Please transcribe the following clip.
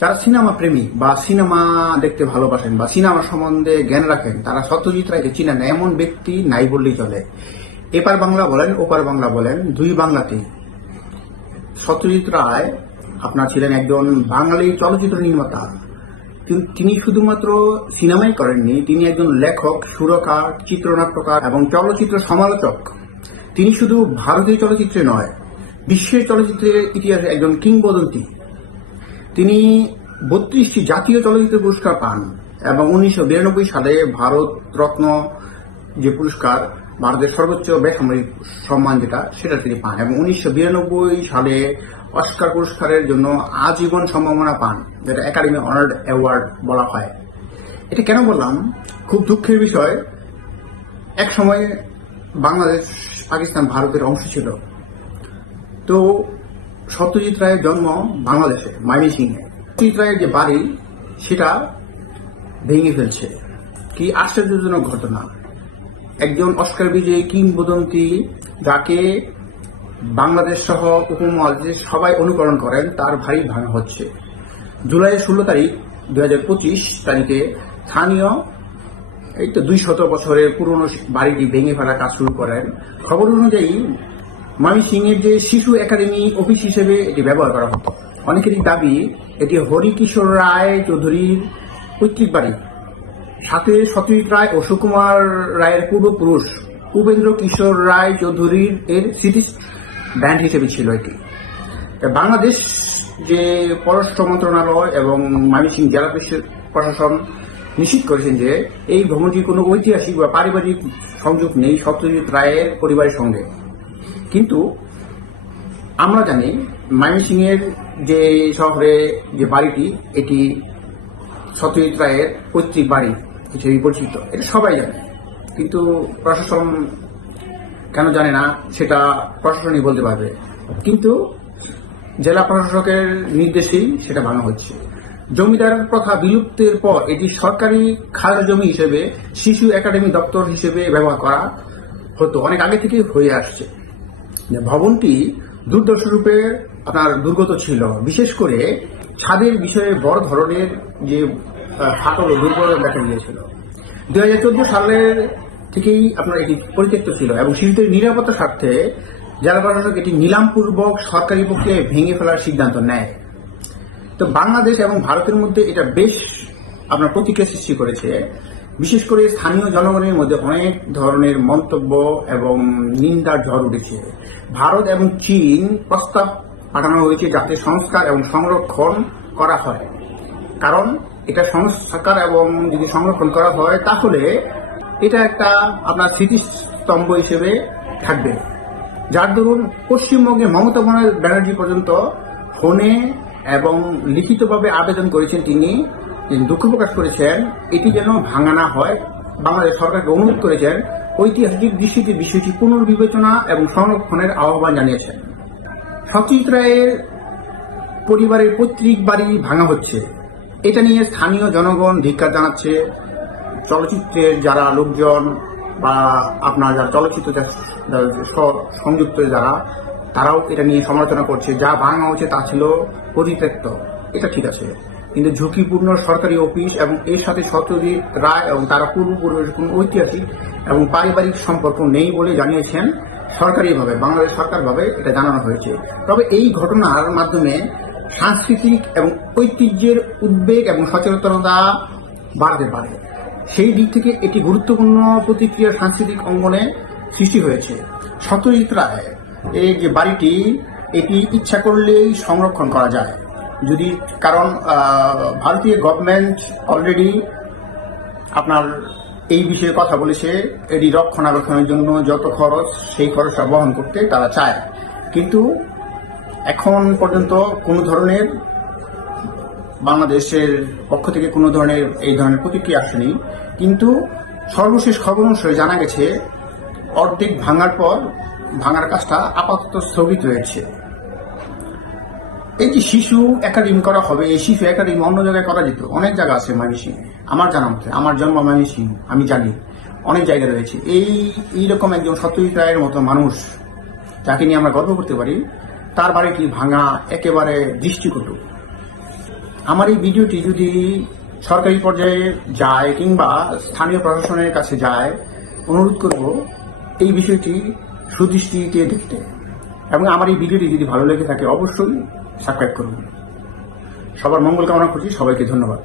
যারা সিনেমা প্রেমী বা সিনেমা দেখতে ভালোবাসেন বা সিনেমা সম্বন্ধে জ্ঞান রাখেন, তারা সত্যজিৎ রায়কে চিনেন না এমন ব্যক্তি নাই বললেই চলে। এপার বাংলা বলেন ওপার বাংলা বলেন, দুই বাংলাতেই সত্যজিৎ রায় আপনার ছিলেন একজন বাঙালি চলচ্চিত্র নির্মাতা। তিনি শুধুমাত্র সিনেমাই করেননি, তিনি একজন লেখক, সুরকার, চিত্রনাট্যকার এবং চলচ্চিত্র সমালোচক। তিনি শুধু ভারতীয় চলচ্চিত্রে নয়, বিশ্বের চলচ্চিত্রের ইতিহাসে একজন কিংবদন্তি। তিনি 32টি জাতীয় চলচ্চিত্র পুরস্কার পান এবং 1992 সালে ভারত রত্ন যে পুরস্কার, ভারতের সর্বোচ্চ বেসামরিক সম্মান সেটা তিনি পান এবং 1992 সালে অস্কার পুরস্কারের জন্য আজীবন সম্মাননা পান, যেটা একাডেমি অনার্ড অ্যাওয়ার্ড বলা হয়। এটা কেন বললাম? খুব দুঃখের বিষয়, এক সময় বাংলাদেশ পাকিস্তান ভারতের অংশ ছিল। তো সত্যজিৎ রায়ের জন্ম বাংলাদেশে ময়মনসিংহে। সত্যজিৎ রায়ের যে বাড়ি সেটা ভেঙে ফেলছে। কি আশ্চর্যজনক ঘটনা! একজন অস্কার বিজয়ী কিংবদন্তি, যাকে বাংলাদেশ সহ উপমহাদেশে সবাই অনুকরণ করেন, তার বাড়ি ভাঙা হচ্ছে। জুলাইয়ের 16 তারিখ 2025 তারিখে স্থানীয় 200 বছরের পুরনো বাড়িটি ভেঙে ফেলার কাজ শুরু করেন। খবর অনুযায়ী ময়মনসিংহের যে শিশু একাডেমি অফিস হিসেবে এটি ব্যবহার করা হতো। অনেকেরই দাবি এটি হরিকিশোর রায় চৌধুরীর পৈতৃক বাড়ি। সাথে সত্যজিৎ রায় ও সুকুমার রায়ের পূর্বপুরুষ উপেন্দ্র কিশোর রায় চৌধুরীর স্মৃতি ব্যান্ড হিসেবে ছিল এটি। বাংলাদেশ যে পররাষ্ট্র মন্ত্রণালয় এবং ময়মনসিংহ জেলা প্রশাসন নিশ্চিত করেছেন যে এই ভবনটির কোনো ঐতিহাসিক বা পারিবারিক সংযোগ নেই সত্যজিৎ রায়ের পরিবারের সঙ্গে। কিন্তু আমরা জানি ময়মনসিংহের যে শহরে যে বাড়িটি, এটি সত্যজিৎ রায়ের পৈতৃক বাড়ি হিসেবে পরিচিত, এটা সবাই জানে। কিন্তু প্রশাসন কেন জানে না সেটা প্রশাসনই বলতে পারবে। কিন্তু জেলা প্রশাসকের নির্দেশেই সেটা ভাঙা হচ্ছে। জমিদার প্রথা বিলুপ্তের পর এটি সরকারি খাস জমি হিসেবে শিশু একাডেমি দপ্তর হিসেবে ব্যবহার করা হতো, অনেক আগে থেকে হয়ে আসছে। ভবনটি দুর্দর্শ রূপে আপনার দুর্গত ছিল, বিশেষ করে ছাদের বিষয়ে বড় ধরনের যে ফাটল ও দুর্বলতা দেখা গিয়েছিল। 2014 সালের থেকেই আপনার এটি পরিত্যক্ত ছিল এবং শিশুদের নিরাপত্তার স্বার্থে জেলা প্রশাসক এটি নিলামপূর্বক সরকারি প্রক্রিয়ায় ভেঙে ফেলার সিদ্ধান্ত নেয়। তো বাংলাদেশ এবং ভারতের মধ্যে এটা বেশ আপনার প্রতিক্রিয়া সৃষ্টি করেছে। বিশেষ করে স্থানীয় জনগণের মধ্যে অনেক ধরনের মন্তব্য এবং নিন্দার ঝড় উঠেছে। ভারত এবং চীন প্রস্তাব পাঠানো হয়েছে যাতে সংস্কার এবং সংরক্ষণ করা হয়, কারণ এটা সংস্কার এবং যদি সংরক্ষণ করা হয় তাহলে এটা একটা আপনার স্মৃতিস্তম্ভ হিসেবে থাকবে। যার দরুন পশ্চিমবঙ্গে মমতা ব্যানার্জি পর্যন্ত ফোনে এবং লিখিতভাবে আবেদন করেছেন। তিনি দুঃখ প্রকাশ করেছেন এটি যেন ভাঙা না হয়। বাংলাদেশ সরকারকে অনুরোধ করেছেন ঐতিহাসিক দৃষ্টিতে বিষয়টি পুনর্বিবেচনা এবং সংরক্ষণের আহ্বান জানিয়েছেন। সত্যজিৎ রায়ের পরিবারের পৈতৃক বাড়ি ভাঙা হচ্ছে, এটা নিয়ে স্থানীয় জনগণ ধিক্কার জানাচ্ছে। চলচ্চিত্রের যারা লোকজন বা আপনার যারা চলচ্চিত্র সংযুক্ত যারা, তারাও এটা নিয়ে সমালোচনা করছে। যা ভাঙা হচ্ছে তা ছিল পরিত্যক্ত, এটা ঠিক আছে, কিন্তু ঝুঁকিপূর্ণ সরকারি অফিস এবং এর সাথে সত্যজিৎ রায় এবং তারা পূর্বপুরুষের কোন ঐতিহাসিক এবং পারিবারিক সম্পর্ক নেই বলে জানিয়েছেন সরকারিভাবে, বাংলাদেশ সরকারভাবে এটা জানানো হয়েছে। তবে এই ঘটনার মাধ্যমে সাংস্কৃতিক এবং ঐতিহ্যের উদ্বেগ এবং সচেতনতা বাড়তে পারে। সেই দিক থেকে এটি গুরুত্বপূর্ণ প্রতিক্রিয়া সাংস্কৃতিক অঙ্গনে সৃষ্টি হয়েছে। সত্যজিৎ রায় এই যে বাড়িটি, এটি ইচ্ছা করলেই সংরক্ষণ করা যায় যদি, কারণ ভারতীয় গভর্নমেন্ট অলরেডি আপনার এই বিষয়ে কথা বলেছে। এটি রক্ষণাবেক্ষণের জন্য যত খরচ, সেই খরচটা বহন করতে তারা চায়। কিন্তু এখন পর্যন্ত কোনো ধরনের বাংলাদেশের পক্ষ থেকে কোনো ধরনের এই ধরনের প্রতিক্রিয়া আসেনি। কিন্তু সর্বশেষ খবর অনুসারে জানা গেছে অর্ধেক ভাঙার পর ভাঙার কাজটা আপাতত স্থগিত রয়েছে। এই যে শিশু একাডেমি করা হবে, এই শিশু একাডেমি অন্য জায়গায় করা যেত, অনেক জায়গা আছে ময়মনসিংহে। আমার জানা মতে, আমার জন্ম ময়মনসিংহ, আমি জানি অনেক জায়গা রয়েছে। এইরকম একজন সত্যজিৎ রায়ের মতো মানুষ, যাকে নিয়ে আমরা গর্ব করতে পারি, তার বাড়িটি ভাঙা একেবারে দৃষ্টিকটু। আমার এই ভিডিওটি যদি সরকারি পর্যায়ে যায় কিংবা স্থানীয় প্রশাসনের কাছে যায়, অনুরোধ করব এই বিষয়টি সুদৃষ্টিতে দেখতে, এবং আমার এই ভিডিওটি যদি ভালো লেগে থাকে অবশ্যই সাবস্ক্রাইব করুন। সবার মঙ্গল কামনা করছি, সবাইকে ধন্যবাদ।